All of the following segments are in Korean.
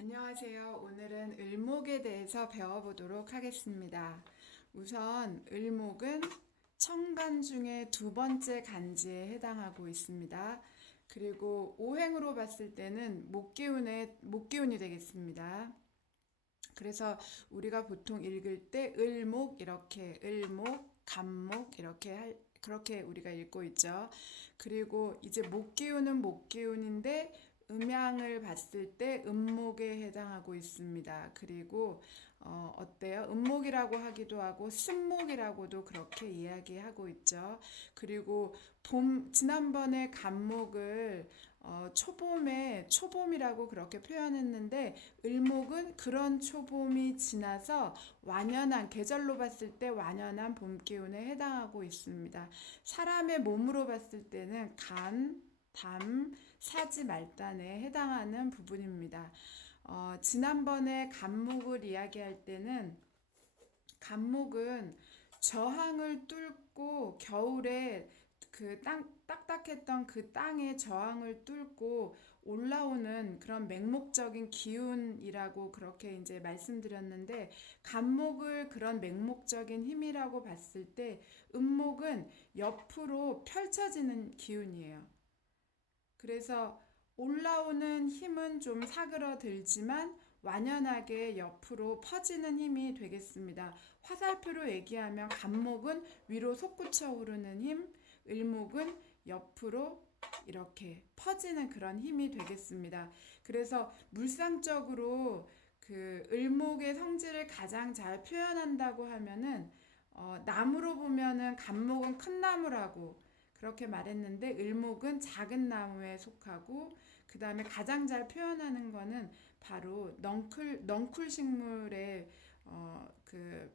안녕하세요. 오늘은 을목에 대해서 배워보도록 하겠습니다. 우선 을목은 천간 중에 두 번째 간지에 해당하고 있습니다. 그리고 오행으로 봤을 때는 목기운이 되겠습니다. 그래서 우리가 보통 읽을 때 을목 이렇게 을목, 간목 그렇게 우리가 읽고 있죠. 그리고 이제 목기운은 목기운인데 음양을 봤을 때 음목에 해당하고 있습니다. 그리고 어때요? 음목이라고 하기도 하고 승목이라고도 그렇게 이야기하고 있죠. 그리고 지난번에 간목을 초봄에 초봄이라고 그렇게 표현했는데 을목은 그런 초봄이 지나서 완연한 계절로 봤을 때 완연한 봄 기운에 해당하고 있습니다. 사람의 몸으로 봤을 때는 간, 담, 사지, 말단에 해당하는 부분입니다. 지난번에 간목을 이야기할 때는 간목은 저항을 뚫고 겨울에 딱딱했던 그 땅의 저항을 뚫고 올라오는 그런 맹목적인 기운이라고 그렇게 이제 말씀드렸는데, 간목을 그런 맹목적인 힘이라고 봤을 때 음목은 옆으로 펼쳐지는 기운이에요. 그래서 올라오는 힘은 좀 사그러들지만 완연하게 옆으로 퍼지는 힘이 되겠습니다. 화살표로 얘기하면 간목은 위로 솟구쳐 오르는 힘, 을목은 옆으로 이렇게 퍼지는 그런 힘이 되겠습니다. 그래서 물상적으로 그 을목의 성질을 가장 잘 표현한다고 하면은 나무로 보면은 간목은 큰 나무라고 그렇게 말했는데, 을목은 작은 나무에 속하고, 그 다음에 가장 잘 표현하는 거는 바로 넝쿨 식물에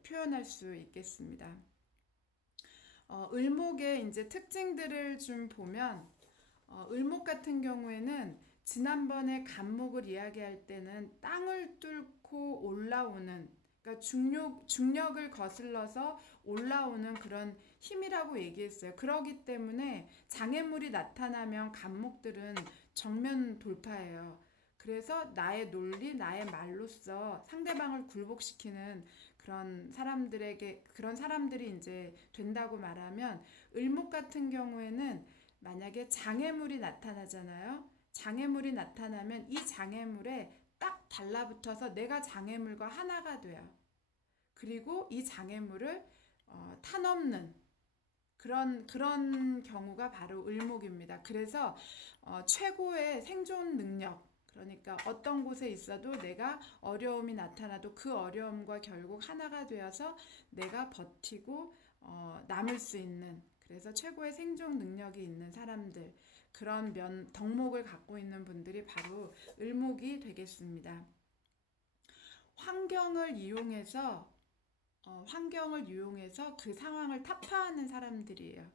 표현할 수 있겠습니다. 을목의 이제 특징들을 좀 보면, 을목 같은 경우에는 지난번에 간목을 이야기할 때는 땅을 뚫고 올라오는, 그러니까 중력을 거슬러서 올라오는 그런 힘이라고 얘기했어요. 그러기 때문에 장애물이 나타나면 간목들은 정면 돌파해요. 그래서 나의 논리, 나의 말로써 상대방을 굴복시키는 그런 사람들이 이제 된다고 말하면, 을목 같은 경우에는 만약에 장애물이 나타나잖아요. 장애물이 나타나면 이 장애물에 딱 달라붙어서 내가 장애물과 하나가 돼요. 그리고 이 장애물을 타넘는 그런 경우가 바로 을목입니다. 그래서 최고의 생존 능력, 그러니까 어떤 곳에 있어도 내가 어려움이 나타나도 그 어려움과 결국 하나가 되어서 내가 버티고 남을 수 있는, 그래서 최고의 생존 능력이 있는 사람들, 그런 덕목을 갖고 있는 분들이 바로 을목이 되겠습니다. 환경을 이용해서 그 상황을 타파하는 사람들이에요.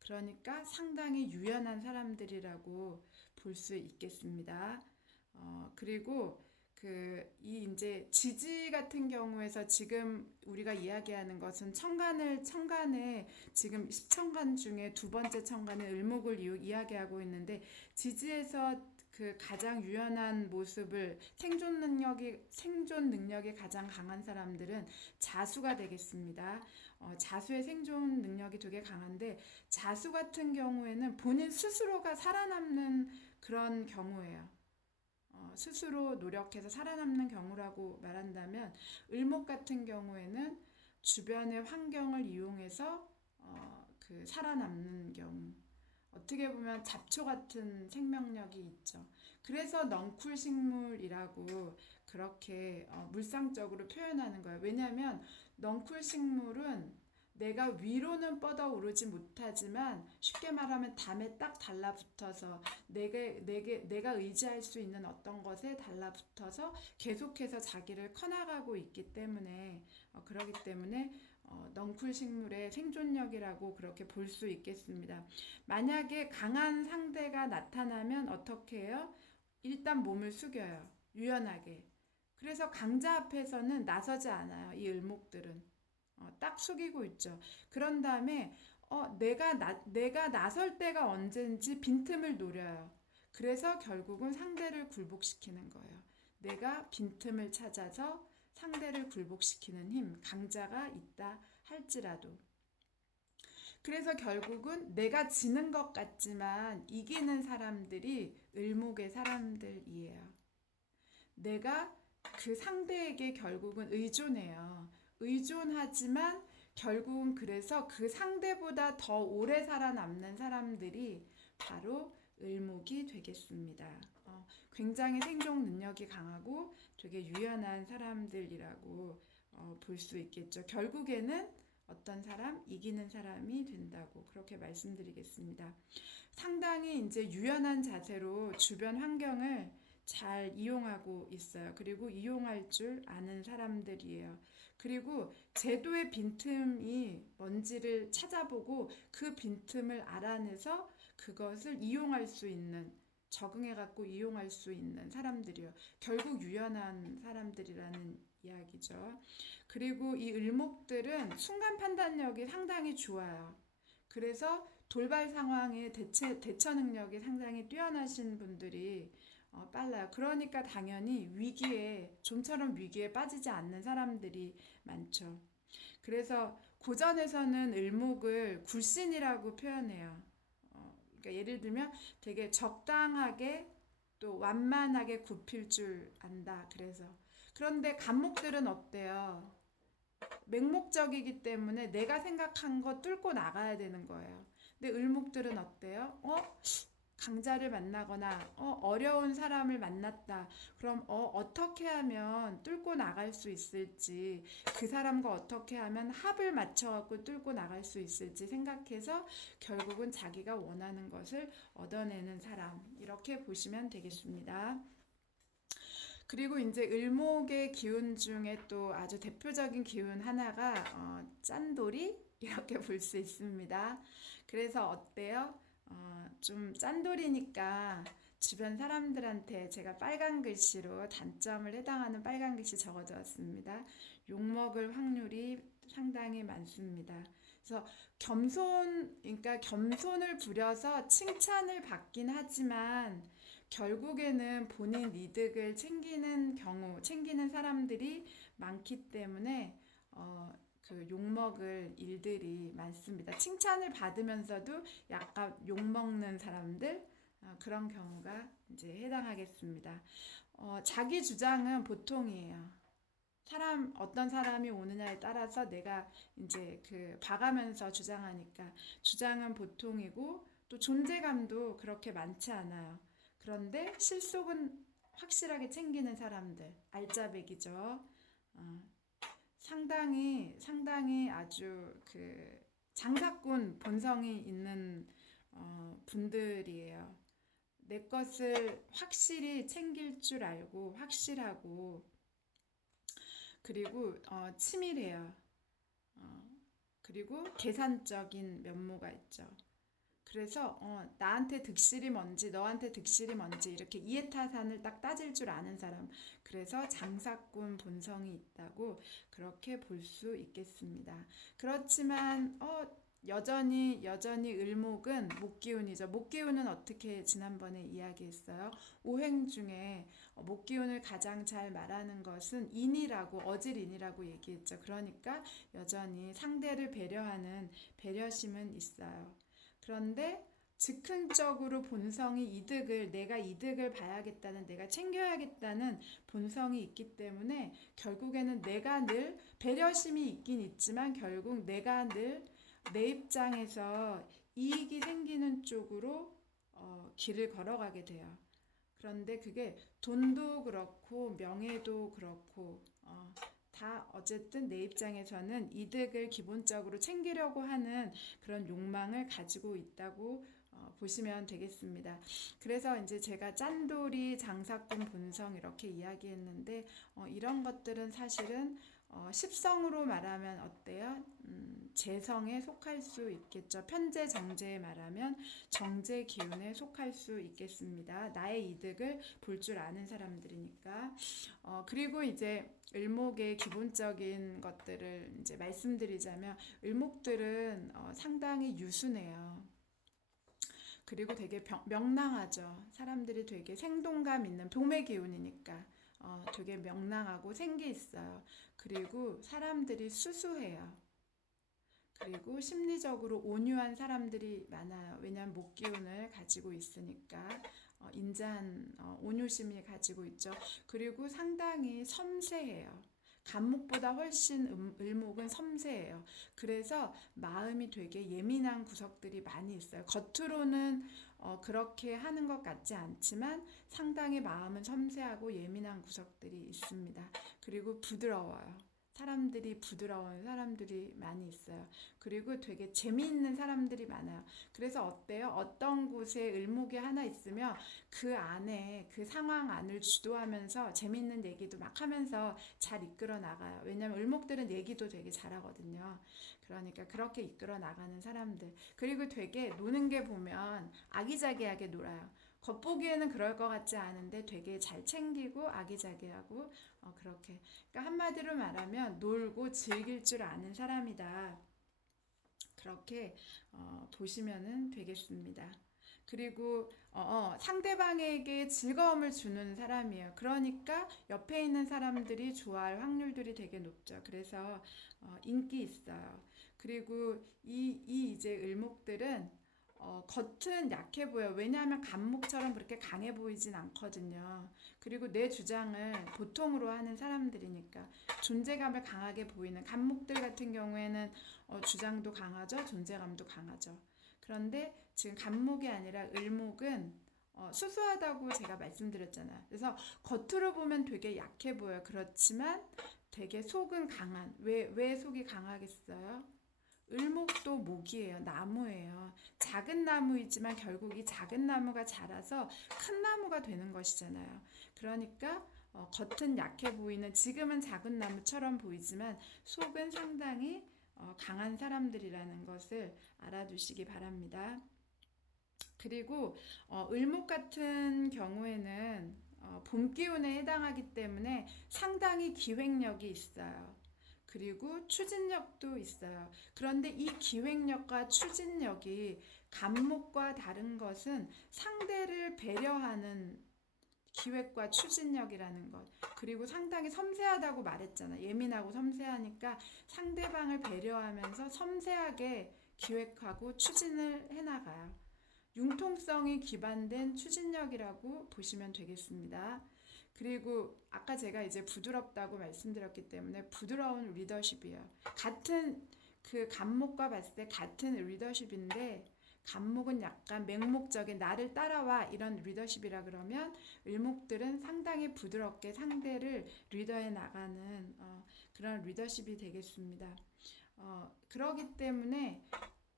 그러니까 상당히 유연한 사람들이라고 볼 수 있겠습니다. 그리고 이 이제 지지 같은 경우에서 지금 우리가 이야기하는 것은 천간에 지금 10천간 중에 두 번째 천간에 을목을 이야기하고 있는데, 지지에서 그 가장 유연한 모습을 생존 능력이 가장 강한 사람들은 자수가 되겠습니다. 자수의 생존 능력이 되게 강한데, 자수 같은 경우에는 본인 스스로가 살아남는 그런 경우예요. 스스로 노력해서 살아남는 경우라고 말한다면, 을목 같은 경우에는 주변의 환경을 이용해서 살아남는 경우, 어떻게 보면 잡초 같은 생명력이 있죠. 그래서 넝쿨 식물이라고 그렇게 물상적으로 표현하는 거예요. 왜냐하면 넝쿨 식물은 내가 위로는 뻗어오르지 못하지만, 쉽게 말하면 담에 딱 달라붙어서 내가 의지할 수 있는 어떤 것에 달라붙어서 계속해서 자기를 커나가고 있기 때문에, 그러기 때문에 넝쿨 식물의 생존력이라고 그렇게 볼 수 있겠습니다. 만약에 강한 상대가 나타나면 어떻게 해요? 일단 몸을 숙여요. 유연하게. 그래서 강자 앞에서는 나서지 않아요. 이 을목들은. 딱 숙이고 있죠. 그런 다음에 내가 나설 때가 언젠지 빈틈을 노려요. 그래서 결국은 상대를 굴복시키는 거예요. 내가 빈틈을 찾아서 상대를 굴복시키는 힘, 강자가 있다 할지라도. 그래서 결국은 내가 지는 것 같지만 이기는 사람들이 을목의 사람들이에요. 내가 그 상대에게 결국은 의존해요. 의존하지만 결국은 그래서 그 상대보다 더 오래 살아남는 사람들이 바로 을목이 되겠습니다. 굉장히 생존 능력이 강하고 되게 유연한 사람들이라고 볼 수 있겠죠. 결국에는 어떤 사람? 이기는 사람이 된다고 그렇게 말씀드리겠습니다. 상당히 이제 유연한 자세로 주변 환경을 잘 이용하고 있어요. 그리고 이용할 줄 아는 사람들이에요. 그리고 제도의 빈틈이 뭔지를 찾아보고 그 빈틈을 알아내서 그것을 이용할 수 있는, 적응해갖고 이용할 수 있는 사람들이요. 결국 유연한 사람들이라는 이야기죠. 그리고 이 을목들은 순간 판단력이 상당히 좋아요. 그래서 돌발 상황에 대처 능력이 상당히 뛰어나신 분들이 빨라요. 그러니까 당연히 위기에, 좀처럼 위기에 빠지지 않는 사람들이 많죠. 그래서 고전에서는 을목을 굴신이라고 표현해요. 그러니까 예를 들면 되게 적당하게 또 완만하게 굽힐 줄 안다. 그런데 간목들은 어때요? 맹목적이기 때문에 내가 생각한 거 뚫고 나가야 되는 거예요. 근데 을목들은 어때요? 강자를 만나거나 어려운 사람을 만났다. 그럼 어떻게 하면 뚫고 나갈 수 있을지, 그 사람과 어떻게 하면 합을 맞춰갖고 뚫고 나갈 수 있을지 생각해서 결국은 자기가 원하는 것을 얻어내는 사람, 이렇게 보시면 되겠습니다. 그리고 이제 을목의 기운 중에 또 아주 대표적인 기운 하나가 짠돌이 이렇게 볼 수 있습니다. 그래서 어때요? 좀 짠돌이니까 주변 사람들한테 제가 빨간 글씨로 단점을 해당하는 빨간 글씨 적어두었습니다. 욕먹을 확률이 상당히 많습니다. 그래서 그러니까 겸손을 부려서 칭찬을 받긴 하지만 결국에는 본인 이득을 챙기는 사람들이 많기 때문에 그 욕먹을 일들이 많습니다. 칭찬을 받으면서도 약간 욕먹는 사람들, 그런 경우가 이제 해당하겠습니다. 자기 주장은 보통이에요. 어떤 사람이 오느냐에 따라서 내가 이제 봐가면서 주장하니까 주장은 보통이고 또 존재감도 그렇게 많지 않아요. 그런데 실속은 확실하게 챙기는 사람들, 알짜배기죠. 상당히 아주 장사꾼 본성이 있는 분들이에요. 내 것을 확실히 챙길 줄 알고 확실하고, 그리고 치밀해요. 그리고 계산적인 면모가 있죠. 그래서 나한테 득실이 뭔지 너한테 득실이 뭔지 이렇게 이해타산을 딱 따질 줄 아는 사람, 그래서 장사꾼 본성이 있다고 그렇게 볼 수 있겠습니다. 그렇지만 여전히 을목은 목기운이죠. 목기운은 어떻게 지난번에 이야기했어요? 오행 중에 목기운을 가장 잘 말하는 것은 인이라고, 어질인이라고 얘기했죠. 그러니까 여전히 상대를 배려하는 배려심은 있어요. 그런데 즉흥적으로 본성이 내가 이득을 봐야겠다는, 내가 챙겨야겠다는 본성이 있기 때문에 결국에는 내가 늘 배려심이 있긴 있지만 결국 내가 늘 내 입장에서 이익이 생기는 쪽으로 길을 걸어가게 돼요. 그런데 그게 돈도 그렇고 명예도 그렇고 다 어쨌든 내 입장에서는 이득을 기본적으로 챙기려고 하는 그런 욕망을 가지고 있다고 보시면 되겠습니다. 그래서 이제 제가 짠돌이, 장사꾼 본성 이렇게 이야기했는데 이런 것들은 사실은 십성으로 말하면 어때요? 재성에 속할 수 있겠죠. 편재 정재에 말하면 정재 기운에 속할 수 있겠습니다. 나의 이득을 볼 줄 아는 사람들이니까. 그리고 이제 을목의 기본적인 것들을 이제 말씀드리자면, 을목들은 상당히 유순해요. 그리고 되게 명랑하죠. 사람들이 되게 생동감 있는 봄의 기운이니까 되게 명랑하고 생기 있어요. 그리고 사람들이 수수해요. 그리고 심리적으로 온유한 사람들이 많아요. 왜냐하면 목기운을 가지고 있으니까 인자한 온유심이 가지고 있죠. 그리고 상당히 섬세해요. 간목보다 훨씬 을목은 섬세해요. 그래서 마음이 되게 예민한 구석들이 많이 있어요. 겉으로는 그렇게 하는 것 같지 않지만 상당히 마음은 섬세하고 예민한 구석들이 있습니다. 그리고 부드러워요. 사람들이 부드러운 사람들이 많이 있어요. 그리고 되게 재미있는 사람들이 많아요. 그래서 어때요? 어떤 곳에 을목이 하나 있으면 그 안에 그 상황 안을 주도하면서 재미있는 얘기도 막 하면서 잘 이끌어 나가요. 왜냐면 을목들은 얘기도 되게 잘하거든요. 그러니까 그렇게 이끌어 나가는 사람들. 그리고 되게 노는 게 보면 아기자기하게 놀아요. 겉보기에는 그럴 것 같지 않은데 되게 잘 챙기고 아기자기하고 그렇게. 그러니까 한마디로 말하면 놀고 즐길 줄 아는 사람이다. 그렇게 보시면 되겠습니다. 그리고 상대방에게 즐거움을 주는 사람이에요. 그러니까 옆에 있는 사람들이 좋아할 확률들이 되게 높죠. 그래서 인기 있어요. 그리고 이제 을목들은 겉은 약해 보여요. 왜냐하면 간목처럼 그렇게 강해 보이진 않거든요. 그리고 내 주장을 보통으로 하는 사람들이니까 존재감을 강하게 보이는 간목들 같은 경우에는 주장도 강하죠. 존재감도 강하죠. 그런데 지금 간목이 아니라 을목은 수수하다고 제가 말씀드렸잖아요. 그래서 겉으로 보면 되게 약해 보여요. 그렇지만 되게 속은 강한. 왜 속이 강하겠어요? 을목도 목이에요. 나무예요. 작은 나무이지만 결국 이 작은 나무가 자라서 큰 나무가 되는 것이잖아요. 그러니까 겉은 약해 보이는 지금은 작은 나무처럼 보이지만 속은 상당히 강한 사람들이라는 것을 알아두시기 바랍니다. 그리고 을목 같은 경우에는 봄 기운에 해당하기 때문에 상당히 기획력이 있어요. 그리고 추진력도 있어요. 그런데 이 기획력과 추진력이 간목과 다른 것은 상대를 배려하는 기획과 추진력이라는 것. 그리고 상당히 섬세하다고 말했잖아. 예민하고 섬세하니까 상대방을 배려하면서 섬세하게 기획하고 추진을 해나가요. 융통성이 기반된 추진력이라고 보시면 되겠습니다. 그리고 아까 제가 이제 부드럽다고 말씀드렸기 때문에 부드러운 리더십이에요. 같은 그 간목과 봤을 때 같은 리더십인데 간목은 약간 맹목적인 나를 따라와 이런 리더십이라 그러면 을목들은 상당히 부드럽게 상대를 리더해 나가는 그런 리더십이 되겠습니다. 그러기 때문에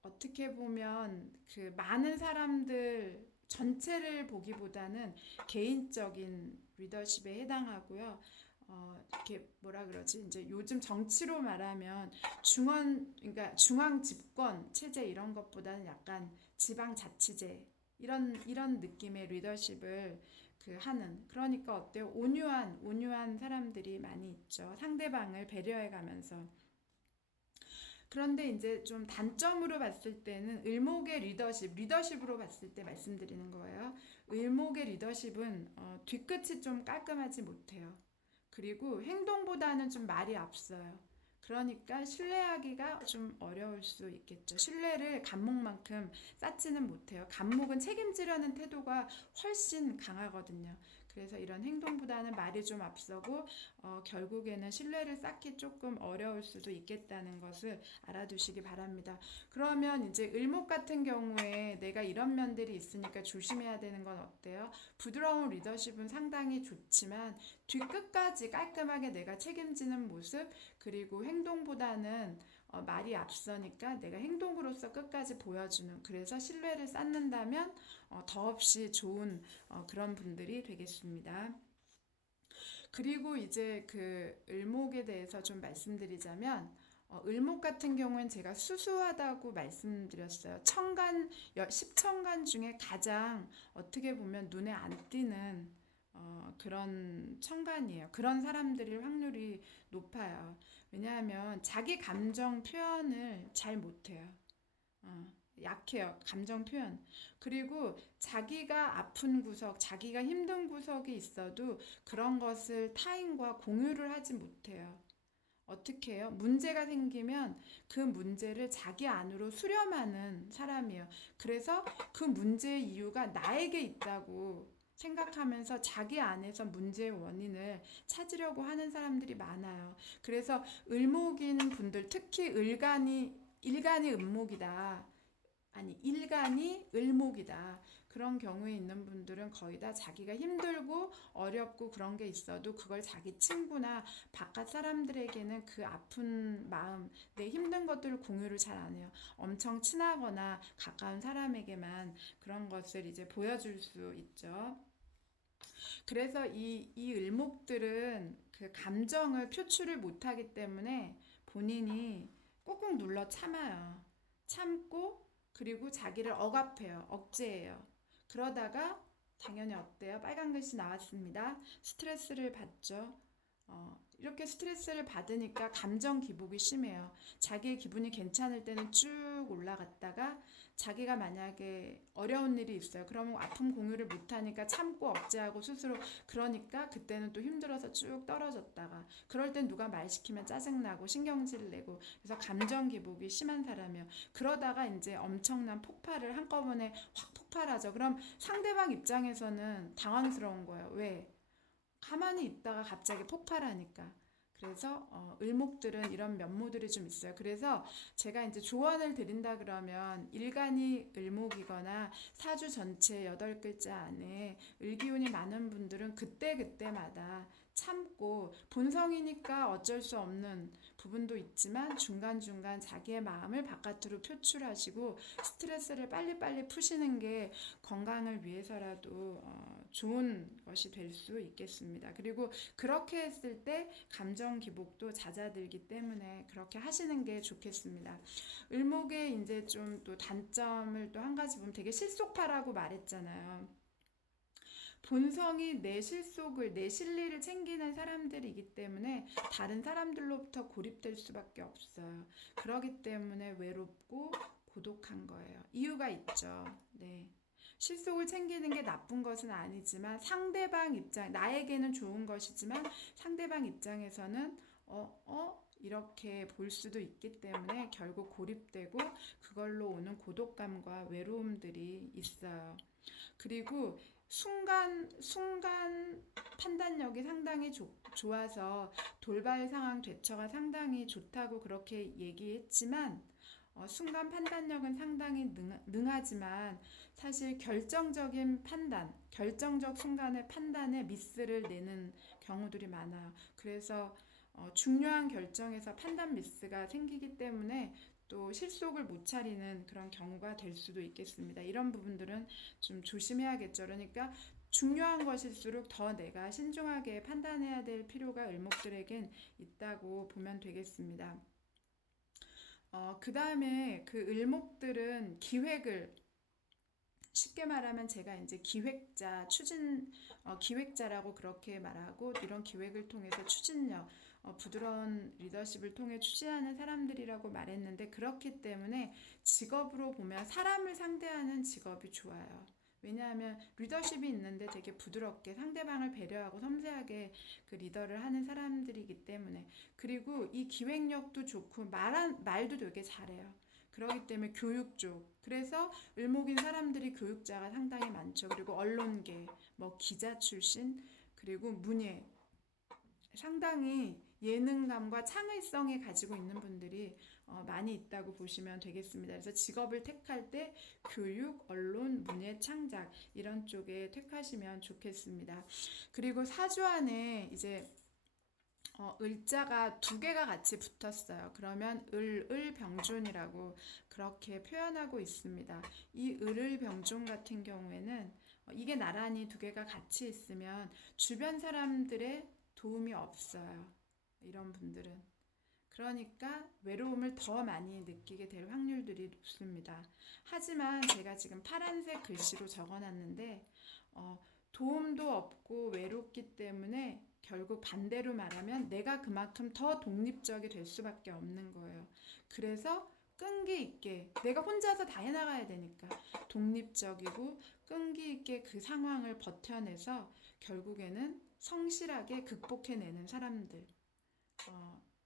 어떻게 보면 그 많은 사람들 전체를 보기보다는 개인적인 리더십에 해당하고요. 이렇게 뭐라 그러지? 이제 요즘 정치로 말하면 그러니까 중앙 집권 체제 이런 것보다는 약간 지방 자치제 이런 느낌의 리더십을 하는. 그러니까 어때요? 온유한 사람들이 많이 있죠. 상대방을 배려해 가면서. 그런데 이제 좀 단점으로 봤을 때는 을목의 리더십으로 봤을 때 말씀드리는 거예요. 을목의 리더십은 뒤끝이 좀 깔끔하지 못해요. 그리고 행동보다는 좀 말이 앞서요. 그러니까 신뢰하기가 좀 어려울 수 있겠죠. 신뢰를 간목만큼 쌓지는 못해요. 간목은 책임지려는 태도가 훨씬 강하거든요. 그래서 이런 행동보다는 말이 좀 앞서고 결국에는 신뢰를 쌓기 조금 어려울 수도 있겠다는 것을 알아두시기 바랍니다. 그러면 이제 을목 같은 경우에 내가 이런 면들이 있으니까 조심해야 되는 건 어때요? 부드러운 리더십은 상당히 좋지만 뒤끝까지 깔끔하게 내가 책임지는 모습 그리고 행동보다는 말이 앞서니까 내가 행동으로서 끝까지 보여주는 그래서 신뢰를 쌓는다면 더없이 좋은 그런 분들이 되겠습니다. 그리고 이제 그 을목에 대해서 좀 말씀드리자면 을목 같은 경우는 제가 수수하다고 말씀드렸어요. 10천간 중에 가장 어떻게 보면 눈에 안 띄는 그런 천간이에요. 그런 사람들일 확률이 높아요. 왜냐하면 자기 감정 표현을 잘 못해요. 약해요. 감정 표현. 그리고 자기가 아픈 구석, 자기가 힘든 구석이 있어도 그런 것을 타인과 공유를 하지 못해요. 어떻게 해요? 문제가 생기면 그 문제를 자기 안으로 수렴하는 사람이에요. 그래서 그 문제의 이유가 나에게 있다고 생각하면서 자기 안에서 문제의 원인을 찾으려고 하는 사람들이 많아요. 그래서 을목인 분들, 특히 일간이 을목이다. 아니, 일간이 을목이다. 그런 경우에 있는 분들은 거의 다 자기가 힘들고 어렵고 그런 게 있어도 그걸 자기 친구나 바깥 사람들에게는 그 아픈 마음, 내 힘든 것들을 공유를 잘 안 해요. 엄청 친하거나 가까운 사람에게만 그런 것을 이제 보여줄 수 있죠. 그래서 이 을목들은 그 감정을 표출을 못하기 때문에 본인이 꾹꾹 눌러 참아요. 참고 그리고 자기를 억압해요. 억제해요. 그러다가 당연히 어때요? 빨간 글씨 나왔습니다. 스트레스를 받죠. 이렇게 스트레스를 받으니까 감정 기복이 심해요. 자기의 기분이 괜찮을 때는 쭉 올라갔다가 자기가 만약에 어려운 일이 있어요. 그러면 아픔 공유를 못하니까 참고 억제하고 스스로 그러니까 그때는 또 힘들어서 쭉 떨어졌다가 그럴 땐 누가 말 시키면 짜증나고 신경질 내고 그래서 감정 기복이 심한 사람이에요. 그러다가 이제 엄청난 폭발을 한꺼번에 확 폭발하죠. 그럼 상대방 입장에서는 당황스러운 거예요. 왜? 가만히 있다가 갑자기 폭발하니까. 그래서 을목들은 이런 면모들이 좀 있어요. 그래서 제가 이제 조언을 드린다 그러면 일간이 을목이거나 사주 전체 8글자 안에 을기운이 많은 분들은 그때그때마다 참고 본성이니까 어쩔 수 없는 부분도 있지만 중간중간 자기의 마음을 바깥으로 표출하시고 스트레스를 빨리빨리 푸시는 게 건강을 위해서라도 좋은 것이 될 수 있겠습니다. 그리고 그렇게 했을 때 감정 기복도 잦아들기 때문에 그렇게 하시는 게 좋겠습니다. 을목의 이제 좀 또 단점을 또 한 가지 보면 되게 실속파라고 말했잖아요. 본성이 내 실속을, 내 실리를 챙기는 사람들이기 때문에 다른 사람들로부터 고립될 수밖에 없어요. 그렇기 때문에 외롭고 고독한 거예요. 이유가 있죠. 네. 실속을 챙기는 게 나쁜 것은 아니지만 상대방 입장, 나에게는 좋은 것이지만 상대방 입장에서는 이렇게 볼 수도 있기 때문에 결국 고립되고 그걸로 오는 고독감과 외로움들이 있어요. 그리고 순간 판단력이 상당히 좋아서 돌발 상황 대처가 상당히 좋다고 그렇게 얘기했지만 순간 판단력은 상당히 능하지만 사실 결정적인 판단, 결정적 순간의 판단에 미스를 내는 경우들이 많아요. 그래서 중요한 결정에서 판단 미스가 생기기 때문에 또 실속을 못 차리는 그런 경우가 될 수도 있겠습니다. 이런 부분들은 좀 조심해야겠죠. 그러니까 중요한 것일수록 더 내가 신중하게 판단해야 될 필요가 을목들에겐 있다고 보면 되겠습니다. 그 다음에 그 을목들은 기획을 쉽게 말하면 제가 이제 기획자라고 그렇게 말하고 이런 기획을 통해서 추진력, 부드러운 리더십을 통해 추진하는 사람들이라고 말했는데 그렇기 때문에 직업으로 보면 사람을 상대하는 직업이 좋아요. 왜냐하면 리더십이 있는데 되게 부드럽게 상대방을 배려하고 섬세하게 그 리더를 하는 사람들이기 때문에 그리고 이 기획력도 좋고 말도 되게 잘해요. 그렇기 때문에 교육 쪽 그래서 을목인 사람들이 교육자가 상당히 많죠. 그리고 언론계, 기자 출신 그리고 문예 상당히 예능감과 창의성이 가지고 있는 분들이 많이 있다고 보시면 되겠습니다. 그래서 직업을 택할 때 교육, 언론, 문예, 창작 이런 쪽에 택하시면 좋겠습니다. 그리고 사주 안에 이제 을자가 2개가 같이 붙었어요. 그러면 을병존이라고 그렇게 표현하고 있습니다. 이 을병존 같은 경우에는 이게 나란히 2개가 같이 있으면 주변 사람들의 도움이 없어요. 이런 분들은. 그러니까 외로움을 더 많이 느끼게 될 확률들이 높습니다. 하지만 제가 지금 파란색 글씨로 적어놨는데 도움도 없고 외롭기 때문에 결국 반대로 말하면 내가 그만큼 더 독립적이 될 수밖에 없는 거예요. 그래서 끈기 있게 내가 혼자서 다 해나가야 되니까 독립적이고 끈기 있게 그 상황을 버텨내서 결국에는 성실하게 극복해내는 사람들,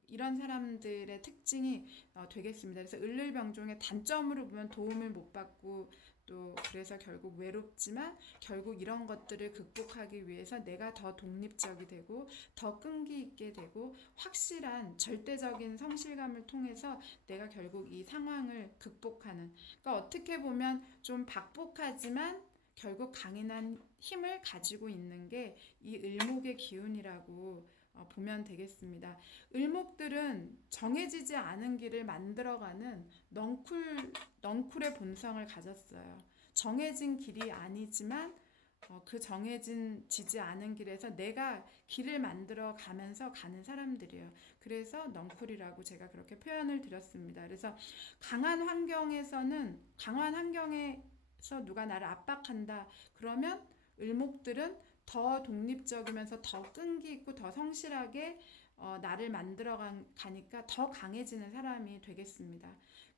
이런 사람들의 특징이 되겠습니다. 그래서 을을병종의 단점으로 보면 도움을 못 받고 또 그래서 결국 외롭지만 결국 이런 것들을 극복하기 위해서 내가 더 독립적이 되고 더 끈기 있게 되고 확실한 절대적인 성실감을 통해서 내가 결국 이 상황을 극복하는, 그러니까 어떻게 보면 좀 박복하지만 결국 강인한 힘을 가지고 있는 게 이 을목의 기운이라고 보면 되겠습니다. 을목들은 정해지지 않은 길을 만들어가는 넝쿨의 본성을 가졌어요. 정해진 길이 아니지만 그 정해지지 않은 길에서 내가 길을 만들어 가면서 가는 사람들이에요. 그래서 넝쿨이라고 제가 그렇게 표현을 드렸습니다. 그래서 강한 환경에서 누가 나를 압박한다 그러면 을목들은 더 독립적이면서 더 끈기 있고 더 성실하게 나를 만들어 가니까 더 강해지는 사람이 되겠습니다.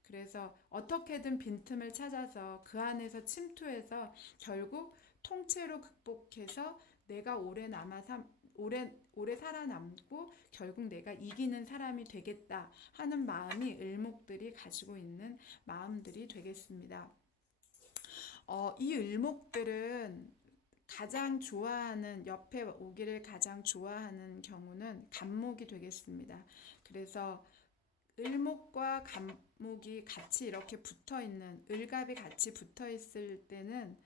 그래서 어떻게든 빈틈을 찾아서 그 안에서 침투해서 결국 통째로 극복해서 내가 오래 살아남고 결국 내가 이기는 사람이 되겠다 하는 마음이 을목들이 가지고 있는 마음들이 되겠습니다. 이 을목들은 가장 좋아하는, 옆에 오기를 가장 좋아하는 경우는 간목이 되겠습니다. 그래서 을목과 간목이 같이 이렇게 붙어 있는, 을갑이 같이 붙어 있을 때는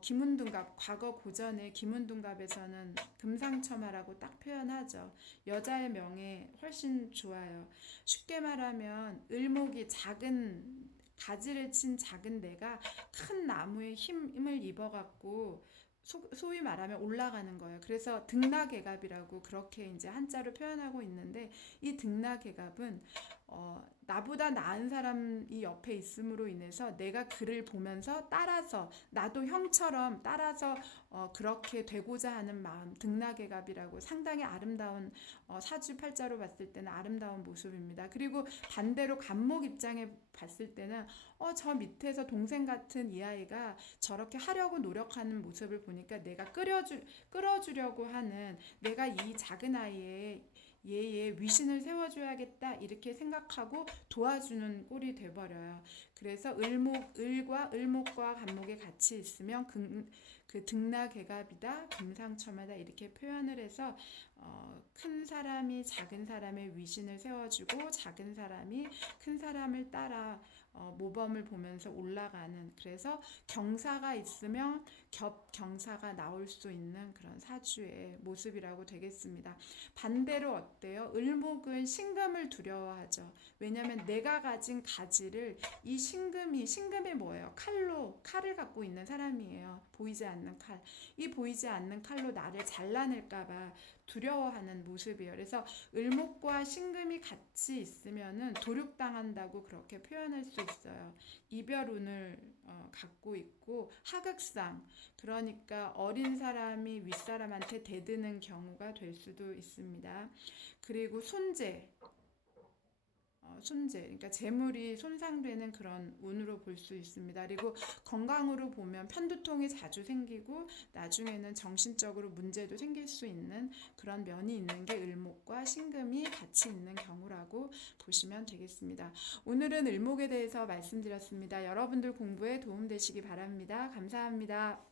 김운둔갑, 과거 고전의 김운둔갑에서는 금상첨화라고 딱 표현하죠. 여자의 명예 훨씬 좋아요. 쉽게 말하면 을목이 작은 가지를 친 작은 데가 큰 나무에 힘을 입어갖고 소위 말하면 올라가는 거예요. 그래서 등락개갑이라고 그렇게 이제 한자로 표현하고 있는데 이 등락개갑은 나보다 나은 사람이 옆에 있음으로 인해서 내가 그를 보면서 따라서 나도 형처럼 따라서 그렇게 되고자 하는 마음, 등락개갑이라고 상당히 아름다운 사주팔자로 봤을 때는 아름다운 모습입니다. 그리고 반대로 간목 입장에 봤을 때는 저 밑에서 동생 같은 이 아이가 저렇게 하려고 노력하는 모습을 보니까 내가 끌어주려고 하는, 내가 이 작은 아이의 얘의 위신을 세워줘야겠다 이렇게 생각하고 도와주는 꼴이 돼버려요. 그래서 을과 간목이 같이 있으면 그 등락개갑이다, 금상첨화다 이렇게 표현을 해서 큰 사람이 작은 사람의 위신을 세워주고 작은 사람이 큰 사람을 따라 모범을 보면서 올라가는, 그래서 경사가 있으면 겹경사가 나올 수 있는 그런 사주의 모습이라고 되겠습니다. 반대로 어때요? 을목은 신금을 두려워하죠. 왜냐하면 내가 가진 가지를 이 신금이 뭐예요? 칼을 갖고 있는 사람이에요. 보이지 않는 칼. 이 보이지 않는 칼로 나를 잘라낼까봐 두려워하는 모습이에요. 그래서 을목과 신금이 같이 있으면은 도륙당한다고 그렇게 표현할 수 있어요. 이별운을 갖고 있고 하극상, 그러니까 어린 사람이 윗사람한테 대드는 경우가 될 수도 있습니다. 그리고 손재, 그러니까 재물이 손상되는 그런 운으로 볼 수 있습니다. 그리고 건강으로 보면 편두통이 자주 생기고 나중에는 정신적으로 문제도 생길 수 있는 그런 면이 있는 게 을목과 신금이 같이 있는 경우라고 보시면 되겠습니다. 오늘은 을목에 대해서 말씀드렸습니다. 여러분들 공부에 도움되시기 바랍니다. 감사합니다.